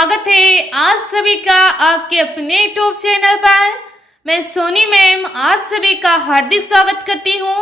स्वागत है आप सभी का आपके अपने यूट्यूब चैनल पर। मैं सोनी मैम आप सभी का हार्दिक स्वागत करती हूँ।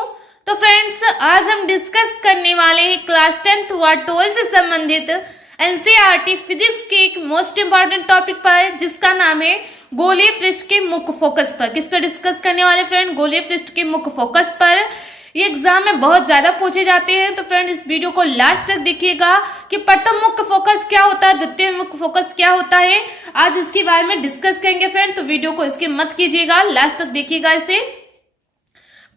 तो फ्रेंड्स, आज हम डिस्कस करने वाले हैं क्लास 10th व 12 से संबंधित एनसीईआरटी फिजिक्स के एक मोस्ट इम्पॉर्टेंट टॉपिक पर, जिसका नाम है गोलीय पृष्ठ के मुख्य फोकस पर। किस पर डिस्कस करने वाले फ्रेंड? गोलीय पृष्ठ के मुख्य फोकस पर। ये एग्जाम में बहुत ज्यादा पूछे जाते हैं, तो फ्रेंड इस वीडियो को लास्ट तक देखिएगा कि प्रथम मुख्य फोकस क्या होता है, द्वितीय मुख्य फोकस क्या होता है। आज इसके बारे में डिस्कस करेंगे फ्रेंड, तो वीडियो को इसके मत कीजिएगा, लास्ट तक देखिएगा इसे।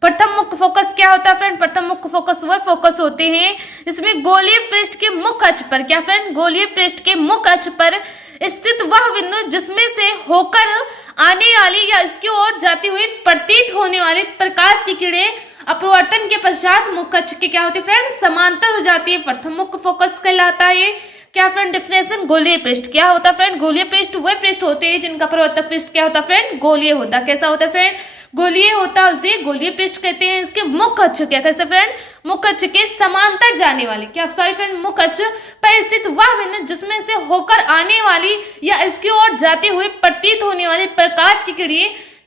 प्रथम मुख्य फोकस क्या होता है फ्रेंड? प्रथम मुख्य फोकस वह फोकस होते हैं इसमें गोलीय पृष्ठ के मुख्य अक्ष पर, क्या फ्रेंड? गोलीय पृष्ठ के मुख्य अक्ष पर स्थित वह बिंदु जिसमें से होकर आने वाली या इसकी ओर जाती हुई प्रतीत होने वाली प्रकाश की किरणें अपवर्तन के पश्चात मुख्य अक्ष के क्या होती है फ्रेंड? समांतर हो जाती है। प्रथम मुख्य फोकस कहलाता है। क्या फ्रेंड डेफिनेशन? गोलीय पृष्ठ क्या होता है फ्रेंड? गोलीय पृष्ठ वह पृष्ठ होते हैं जिनका अपवर्तक पृष्ठ क्या होता है फ्रेंड? गोलीय होता है। कैसा होता है फ्रेंड? गोलीय होता है, उसे गोलीय पृष्ठ कहते हैं। इसके मुख्य अक्ष क्या कहते हैं फ्रेंड? मुख्य अक्ष के समांतर जाने वाली, क्या सॉरी फ्रेंड, मुख्य अक्ष पर स्थित वह बिंदु जिसमें से होकर आने वाली या इसकी ओर जाते हुए प्रतीत होने वाली प्रकाश की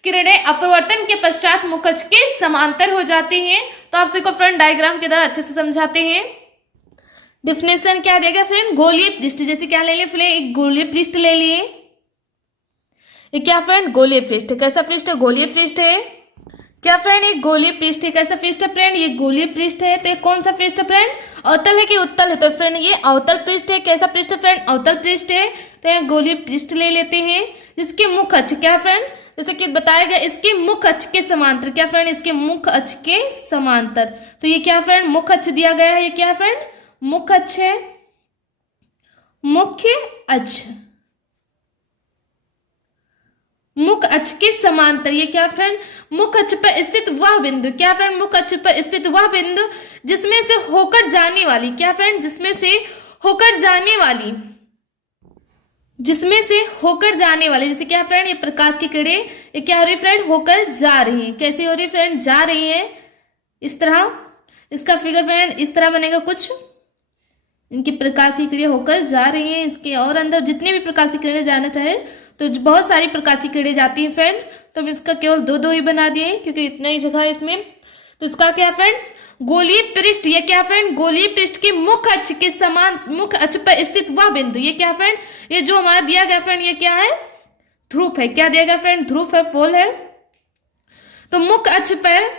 किरणें अपवर्तन के पश्चात मुख्य अक्ष के समांतर हो जाती हैं। तो आप सबको फ्रेंड डायग्राम के द्वारा अच्छे से समझाते हैं। डिफिनेशन क्या देगा फ्रेंड? गोलीय पृष्ठ, जैसे क्या ले लिए फ्रेंड? एक गोलीय पृष्ठ ले लिए। ये क्या फ्रेंड? गोलीय पृष्ठ। कैसा पृष्ठ है? गोलीय पृष्ठ है। क्या फ्रेंड? एक गोलीय पृष्ठ है। कैसा पृष्ठ है फ्रेंड? ये गोलीय पृष्ठ है। तो ये कौन सा पृष्ठ है फ्रेंड? अवतल है कि उत्तल है? तो फ्रेंड ये अवतल पृष्ठ है। कैसा पृष्ठ है फ्रेंड? अवतल पृष्ठ है। तो ये गोलीय पृष्ठ ले लेते हैं। इसके मुख्य अक्ष क्या फ्रेंड? जैसे कि बताया गया, इसके मुख्य अक्ष के समांतर, क्या फ्रेंड? इसके मुख्य अक्ष के समांतर। तो ये क्या फ्रेंड? मुख्य अक्ष दिया गया है। ये क्या फ्रेंड? मुख्य अक्ष है। मुख्य अक्ष, मुख्य अक्ष के समांतर। ये क्या फ्रेंड? मुख्य अक्ष पर स्थित वह बिंदु, क्या फ्रेंड? मुख्य अक्ष पर स्थित वह बिंदु जिसमें से होकर जाने वाली, क्या फ्रेंड? जिसमें से होकर जाने वाली, जिसमें से होकर जाने वाली, जैसे क्या फ्रेंड? ये प्रकाश की किरणें ये क्या हो रही फ्रेंड? होकर जा रही है। कैसे हो रही फ्रेंड? जा रही है। इस तरह इसका फिगर फ्रेंड इस तरह बनेगा कुछ। इनकी प्रकाश की किरणें होकर जा रही हैं। इसके और अंदर जितने भी प्रकाश की किरणें जाना चाहे तो बहुत सारी प्रकाश की किरणें जाती हैं फ्रेंड। तो हम इसका केवल दो ही बना दिए हैं क्योंकि इतना ही जगह है इसमें। तो इसका क्या फ्रेंड? गोलीय पृष्ठ। ये क्या फ्रेंड? गोलीय पृष्ठ के मुख्य अक्ष के समान, मुख्य अक्ष पर स्थित वह बिंदु। ये क्या फ्रेंड? ये जो हमारा दिया गया फ्रेंड, ये क्या है? ध्रुव है। क्या दिया गया फ्रेंड? ध्रुव है, पोल है। तो मुख्य अक्ष पर,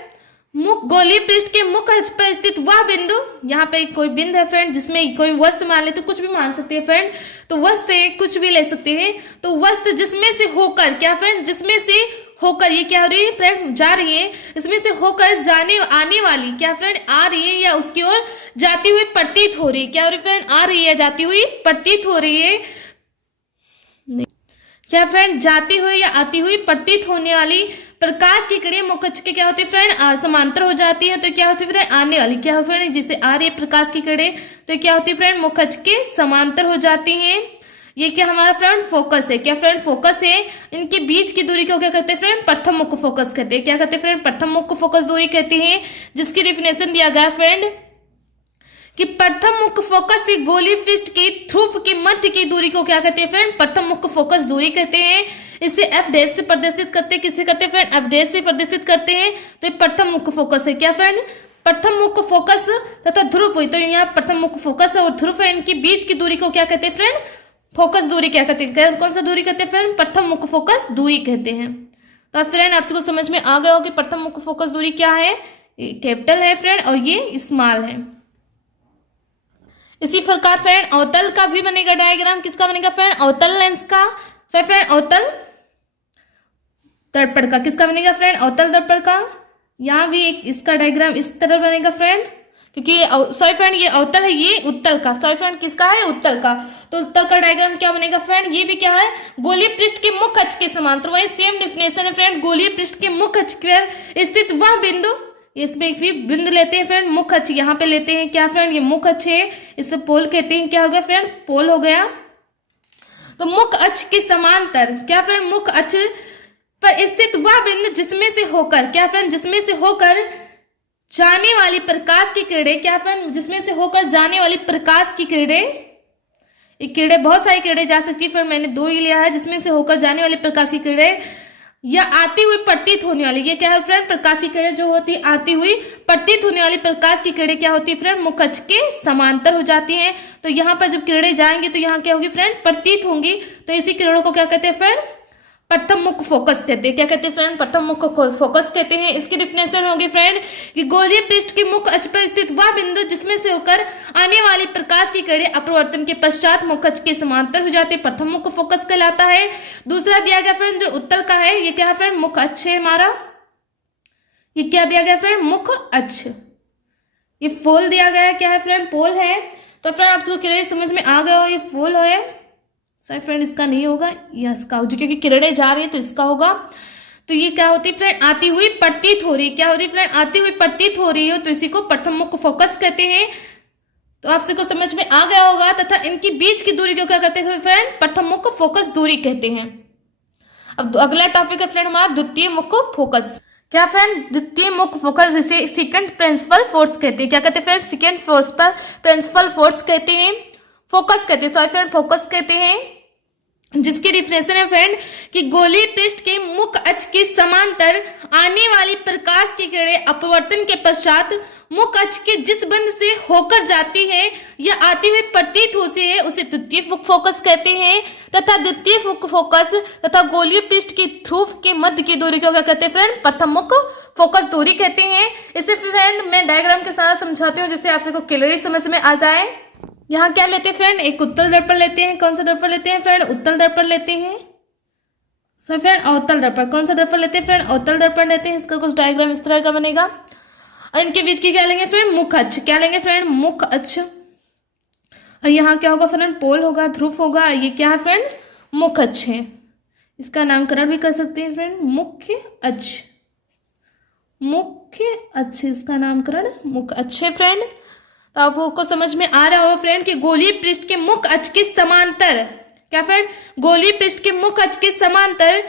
गोलीय पृष्ठ के मुख्य अक्ष पर स्थित वह बिंदु, यहाँ पे कोई बिंदु है फ्रेंड जिसमें कोई वस्तु मान ले, तो कुछ भी मान सकते हैं फ्रेंड। तो वस्तु कुछ भी ले सकते हैं। तो वस्तु जिसमें से होकर, क्या फ्रेंड? जिसमें से होकर, ये क्या हो रही है फ्रेंड? जा रही है। इसमें से होकर जाने आने वाली, क्या फ्रेंड? आ रही है या उसकी ओर जाती हुई प्रतीत हो रही है। क्या हो रही फ्रेंड? आ रही है, जाती हुई प्रतीत हो रही है। क्या फ्रेंड? जाती हुई या आती हुई प्रतीत होने वाली प्रकाश की किरणें मुख्य अक्ष के क्या होती है फ्रेंड? समांतर हो जाती है। तो क्या होती है फ्रेंड? आने वाली, क्या हो फ्रेंड? जिसे आ रही है प्रकाश की किरणें, तो क्या होती है फ्रेंड? मुख्य अक्ष के समांतर हो जाती हैं। ये क्या हमारा फ्रेंड? फोकस है। क्या फ्रेंड? फोकस है। इनके बीच की दूरी को क्या कहते हैं फ्रेंड? प्रथम मुख्य फोकस कहते हैं। क्या कहते हैं फ्रेंड? प्रथम मुख्य फोकस दूरी कहते हैं, जिसकी डेफिनेशन दिया गया फ्रेंड कि प्रथम मुख्य फोकस से गोलीय पृष्ठ के ध्रुव के मध्य की दूरी को क्या कहते हैं फ्रेंड? प्रथम मुख्य फोकस दूरी कहते हैं। इसे एफ डैश से प्रदर्शित करते हैं। किससे करते हैं फ्रेंड? एफ डैश से प्रदर्शित करते हैं। तो ये प्रथम मुख्य फोकस है। क्या फ्रेंड? प्रथम मुख्य फोकस तथा ध्रुव हुई, तो यहाँ प्रथम मुख्य फोकस और ध्रुव है, इनके बीच की दूरी को क्या कहते हैं फ्रेंड? फोकस दूरी क्या कहते हैं? कौन सा दूरी कहते हैं फ्रेंड? प्रथम मुख्य फोकस दूरी कहते हैं। तो फ्रेंड आप सबको समझ में आ गया हो कि प्रथम मुख्य फोकस दूरी क्या है? कैपिटल है फ्रेंड और ये स्मॉल है। इसी प्रकार फ्रेंड अवतल का भी बनेगा डायग्राम। किसका बनेगा फ्रेंड? अवतल लेंस का। सॉरी फ्रेंड अवतल दर्पण का। किसका बनेगा फ्रेंड? अवतल दर्पण का। यहाँ भी एक इसका डायग्राम इस तरह बनेगा फ्रेंड, क्योंकि सॉरी फ्रेंड ये अवतल है, ये उत्तल का। सॉरी फ्रेंड किसका है? उत्तल का। तो उत्तल का डायग्राम क्या बनेगा फ्रेंड? ये भी क्या है? गोलीय पृष्ठ के मुख्य अक्ष के समांतर। वही सेम डेफिनेशन है फ्रेंड। गोलीय पृष्ठ के मुख्य अक्ष पर स्थित वह बिंदु, इसमें भी बिंदु लेते हैं फ्रेंड, मुख्य अक्ष यहाँ पे लेते हैं। क्या फ्रेंड? ये मुख्य अक्ष है, इसे पोल कहते हैं। क्या हो गया फ्रेंड? पोल हो गया। तो मुख्य अक्ष के समांतर, क्या फ्रेंड? मुख्य अक्ष पर स्थित वह बिंदु जिसमें से होकर, क्या फ्रेंड? जिसमें से होकर जाने वाली प्रकाश की किरणें, क्या फ्रेंड? जिसमें से होकर जाने वाली प्रकाश की किरणें ये किरणें बहुत सारी किरणें जा सकती है फ्रेंड, मैंने 2 ही लिया है, जिसमें से होकर जाने वाली प्रकाश की किरणें या आती हुई प्रतीत होने वाली, ये क्या है फ्रेंड, प्रकाश की किरणें जो होती है आती हुई प्रतीत होने वाली प्रकाश की किरणें क्या होती है फ्रेंड, मुख्य अक्ष के समांतर हो जाती हैं। तो यहाँ पर जब किरणें जाएंगी तो यहाँ क्या होगी फ्रेंड, प्रतीत होंगी। तो इसी किरणों को क्या कहते हैं फ्रेंड, प्रथम मुख्य फोकस कहते हैं। क्या कहते हैं फ्रेंड, प्रथम मुख्य फोकस कहते हैं। इसकी डिफिनेशन होगी फ्रेंड कि गोलीय पृष्ठ के मुख्य अक्ष पर स्थित वह बिंदु जिसमें से होकर आने वाली प्रकाश की किरणें अपवर्तन के पश्चात मुख्य अक्ष के समांतर हो जाते, प्रथम मुख्य फोकस कहलाता है। दूसरा दिया गया फ्रेंड जो उत्तल का है, ये क्या है फ्रेंड, मुख्य अक्ष है हमारा। ये क्या दिया गया फ्रेंड, मुख्य अक्ष। ये फोल दिया गया है, क्या है फ्रेंड, पोल है। तो फ्रेंड आप सबको क्लियर समझ में आ गया हो, ये फोल है। सॉरी फ्रेंड इसका नहीं होगा, या इसका हो, क्योंकि किरणें जा रही है तो इसका होगा। तो ये क्या होती है फ्रेंड, आती हुई प्रतीत हो रही है। क्या हो रही है फ्रेंड, आती हुई प्रतीत हो रही है, तो इसी को प्रथम मुख्य फोकस कहते हैं। तो आप सबको समझ में आ गया होगा। तथा इनकी बीच की दूरी को क्या कहते हैं फ्रेंड, प्रथम मुख्य फोकस दूरी कहते हैं। अब अगला टॉपिक है फ्रेंड हमारा द्वितीय मुख्य फोकस। क्या फ्रेंड, द्वितीय मुख्य फोकस जिसे सेकंड प्रिंसिपल फोर्स कहते हैं। क्या कहते हैं फ्रेंड, सेकंड फोर्स पर प्रिंसिपल फोर्स कहते हैं, फोकस कहते हैं, सॉरी फ्रेंड फोकस कहते हैं। जिसकी डिफिनेशन है फ्रेंड कि गोलीय पृष्ठ के मुख्य अक्ष के समांतर आने वाली प्रकाश की किरणें अपवर्तन के पश्चात मुख्य अक्ष के जिस बिंदु से होकर जाती है या आती हुई प्रतीत होती है उसे द्वितीय फोकस कहते हैं। तथा द्वितीय फोकस तथा गोलीय पृष्ठ की ध्रुव के मध्य की दूरी को क्या कहते हैं फ्रेंड, प्रथम मुख्य फोकस दूरी कहते हैं। इसे फ्रेंड मैं डायग्राम के साथ समझाती हूँ जिससे आप सबको क्लियरली समझ में आ जाए। यहाँ क्या लेते हैं फ्रेंड, एक उत्तल दर्पण लेते हैं। कौन सा दर्पण लेते हैं फ्रेंड, उत्तल दर्पण लेते हैं। सो फ्रेंड अवतल दर्पण, कौन सा दर्पण लेते हैं फ्रेंड, अवतल दर्पण लेते हैं। इसका कुछ डायग्राम इस तरह का बनेगा। और इनके बीच की क्या लेंगे फ्रेंड, मुख्य अक्ष। क्या लेंगे फ्रेंड, मुख्य अक्ष। और यहाँ क्या होगा फ्रेंड, पोल होगा, ध्रुव होगा। ये क्या है फ्रेंड, मुख्य अक्ष है। इसका नामकरण भी कर सकते हैं फ्रेंड, मुख्य अक्ष। मुख्य अक्ष इसका नामकरण मुख्य अक्ष है फ्रेंड। तो आपको समझ में आ रहा हो फ्रेंड कि गोलीय पृष्ठ के मुख्य अक्ष के समांतर, क्या फ्रेंड, गोलीय पृष्ठ के मुख्य अक्ष के समांतर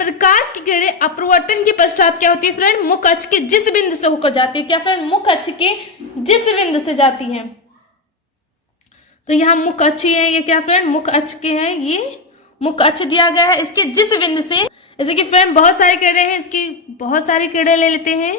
प्रकाश की किरणें अपवर्तन के पश्चात क्या होती है फ्रेंड, मुख्य अक्ष के जिस बिंदु से होकर जाती है। क्या फ्रेंड, मुख्य अक्ष के जिस बिंदु से जाती है। तो यहाँ मुख्य अक्ष है, ये क्या फ्रेंड, मुख्य अक्ष के हैं, ये मुख्य अक्ष दिया गया है। इसके जिस बिंदु से, जैसे कि फ्रेंड बहुत सारी किरणें हैं, इसकी बहुत सारी किरणें ले लेते हैं।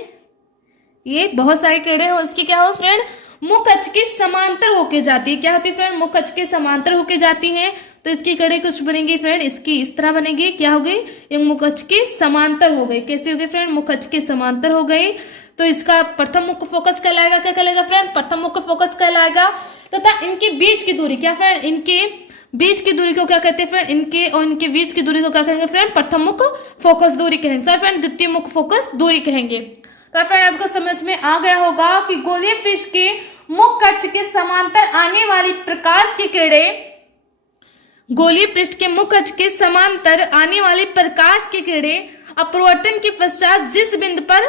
ये बहुत सारी किरणें हो, इसकी क्या हो फ्रेंड, मुख्य अक्ष के समांतर होके जाती है। क्या होती है फ्रेंड, मुख्य अक्ष के समांतर होके जाती हैं। तो इसकी किरणें कुछ बनेगी फ्रेंड, इसकी इस तरह बनेगी। क्या हो गई, ये मुख्य अक्ष के समांतर हो गई। कैसे हो गई फ्रेंड, मुख्य अक्ष के समांतर हो गई। तो इसका प्रथम मुख्य फोकस कहलाएगा। क्या कहलाएगा फ्रेंड, प्रथम मुख्य फोकस कहलाएगा। तथा इनके बीच की दूरी, क्या फ्रेंड, इनके बीच की दूरी को क्या कहते हैं फ्रेंड, इनके और इनके बीच की दूरी को क्या कहेंगे फ्रेंड, प्रथम मुख्य फोकस दूरी कहेंगे। सर फ्रेंड द्वितीय मुख्य फोकस दूरी कहेंगे। तो फ्रेंड आपको समझ में आ गया होगा कि गोलीय पृष्ठ के मुख्य अक्ष के समांतर आने वाली प्रकाश की किरणें, गोलीय पृष्ठ के मुख्य अक्ष के समांतर आने वाली प्रकाश की किरणें अपवर्तन के पश्चात जिस बिंदु पर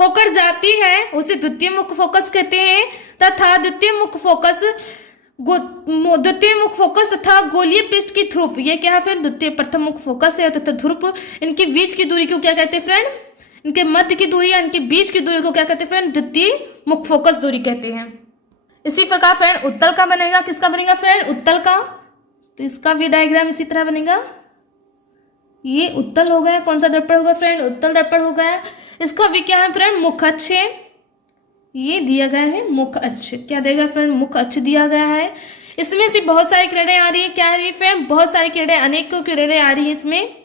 होकर जाती है उसे द्वितीय मुख्य फोकस कहते हैं। तथा द्वितीय मुख्य फोकस तथा गोलीय पृष्ठ की ध्रुव, ये क्या है फ्रेंड, द्वितीय प्रथम मुख्य फोकस है तथा ध्रुव, इनके बीच की दूरी को क्या कहते हैं फ्रेंड, इनके मध्य की दूरी या इनके बीच की दूरी को क्या कहते हैं फ्रेंड, द्वितीय मुख्य फोकस दूरी कहते हैं। इसी प्रकार फ्रेंड उत्तल का बनेगा, किसका बनेगा फ्रेंड, उत्तल का। तो इसका भी डायग्राम इसी तरह बनेगा। ये उत्तल हो गया, कौन सा दर्पण होगा फ्रेंड, उत्तल दर्पण हो गया। इसका भी क्या है फ्रेंड, मुख्य अक्ष है। ये दिया गया है मुख्य अक्ष, क्या देगा फ्रेंड, मुख्य अक्ष दिया गया है। इसमें से बहुत सारी किरणें आ रही है, क्या आ रही है फ्रेंड, बहुत सारी किरणें, अनेकों किरणें आ रही है। इसमें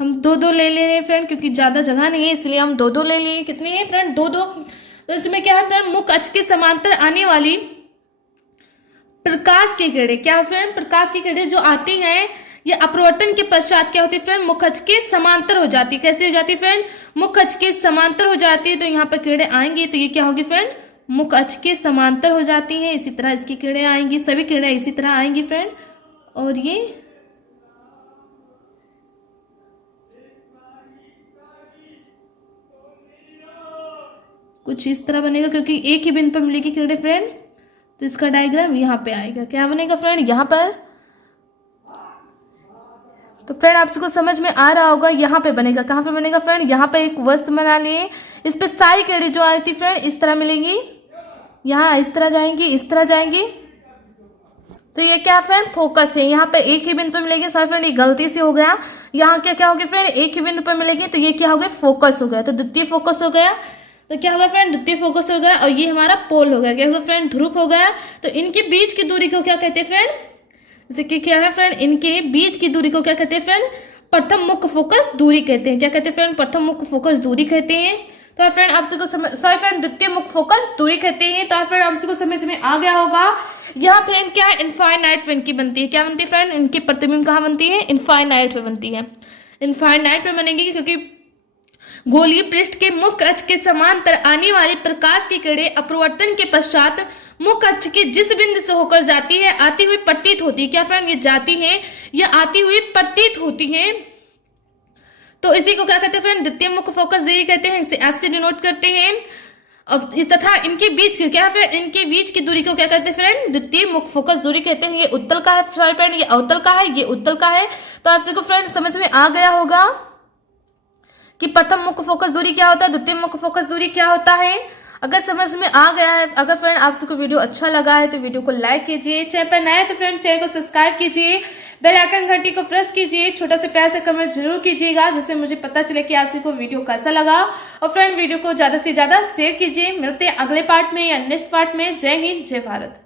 हम दो दो ले रहे हैं फ्रेंड, क्योंकि ज्यादा जगह नहीं है इसलिए हम दो दो ले लिए। कितनी है फ्रेंड, दो दो। तो इसमें क्या है फ्रेंड, मुख्य अक्ष के समांतर आने वाली प्रकाश की किरणें, क्या फ्रेंड, प्रकाश की किरणें जो आती हैं ये अपवर्तन के पश्चात क्या होती है फ्रेंड, मुख्य अक्ष के समांतर हो जाती है। कैसे हो जाती है फ्रेंड, मुख्य अक्ष के समांतर हो जाती है। तो यहाँ पर किरणें आएंगी तो ये क्या होगी फ्रेंड, मुख्य अक्ष के समांतर हो जाती हैं। इसी तरह इसकी किरणें आएंगी, सभी किरणें इसी तरह आएंगी फ्रेंड। और ये कुछ इस तरह बनेगा, क्योंकि एक ही बिंदु पर मिलेगी किरणें फ्रेंड। तो इसका डायग्राम यहाँ पे आएगा, क्या बनेगा फ्रेंड, यहाँ पर। तो फ्रेंड आप सबको समझ में आ रहा होगा, यहाँ पे बनेगा। कहाँ पे बनेगा फ्रेंड, यहाँ पे एक वस्तु बना लिए, इस पे सारी किरणें जो आई थी फ्रेंड इस तरह मिलेंगी। यहाँ इस तरह जाएंगी, इस तरह जाएंगी, तो ये क्या फ्रेंड फोकस है, यहाँ पर एक ही बिंदु पर मिलेगी। सॉरी फ्रेंड ये गलती से हो गया, यहाँ क्या क्या होगी फ्रेंड, एक ही बिंदु पर मिलेगी, तो ये क्या हो गया फोकस हो गया, तो द्वितीय फोकस हो गया। तो क्या होगा फ्रेंड, द्वितीय फोकस हो गया, और ये हमारा पोल हो गया, क्या होगा फ्रेंड, ध्रुव हो गया। तो इनके बीच की दूरी को क्या कहते हैं फ्रेंड, जैसे कि क्या है फ्रेंड, इनके बीच की दूरी को क्या कहते हैं फ्रेंड, प्रथम मुख्य फोकस दूरी कहते हैं। क्या कहते हैं फ्रेंड, प्रथम मुख्य फोकस दूरी कहते हैं। तो फ्रेंड आप सबको समझ, सॉरी फ्रेंड द्वितीय मुख्य फोकस दूरी कहते हैं। तो फ्रेंड आप सबको समझ में आ गया होगा। यहाँ फ्रेंड क्या है, इनफाइनाइट पे इनकी बनती है, क्या बनती है फ्रेंड, इनकी प्रतिबिंब कहाँ बनती है, इनफाइनाइट पे बनती है। इनफाइनाइट पे बनेगी क्योंकि गोलीय पृष्ठ के मुख्य अक्ष के समांतर आने वाली प्रकाश की किरणें अपवर्तन के पश्चात मुख्य अक्ष के जिस बिंदु से होकर जाती है आती हुई प्रतीत होती है। क्या फ्रेंड, ये जाती है या आती हुई प्रतीत होती है, तो इसी को क्या कहते हैं फ्रेंड, द्वितीय मुख्य फोकस दूरी कहते हैं। इसे एफ से डिनोट करते हैं। अब तथा इनके बीच की क्या फ्रेंड, इनके बीच की दूरी को क्या कहते हैं फ्रेंड, द्वितीय मुख्य फोकस दूरी कहते हैं। ये उत्तल का है सॉरी फ्रेंड, ये अवतल का है, ये उत्तल का है। तो आप सबको फ्रेंड समझ में आ गया होगा कि प्रथम मुख्य फोकस दूरी क्या होता है, द्वितीय मुख्य फोकस दूरी क्या होता है। अगर समझ में आ गया है, अगर फ्रेंड आप सबको वीडियो अच्छा लगा है तो वीडियो को लाइक कीजिए, चैनल पर नए हैं तो फ्रेंड चैनल को सब्सक्राइब कीजिए, बेल आइकन घंटी को प्रेस कीजिए, छोटा सा प्यार से कमेंट जरूर कीजिएगा जिससे मुझे पता चले कि आप सबको वीडियो कैसा लगा। और फ्रेंड वीडियो को ज्यादा से ज्यादा शेयर कीजिए। मिलते हैं अगले पार्ट में या नेक्स्ट पार्ट में। जय हिंद, जय भारत।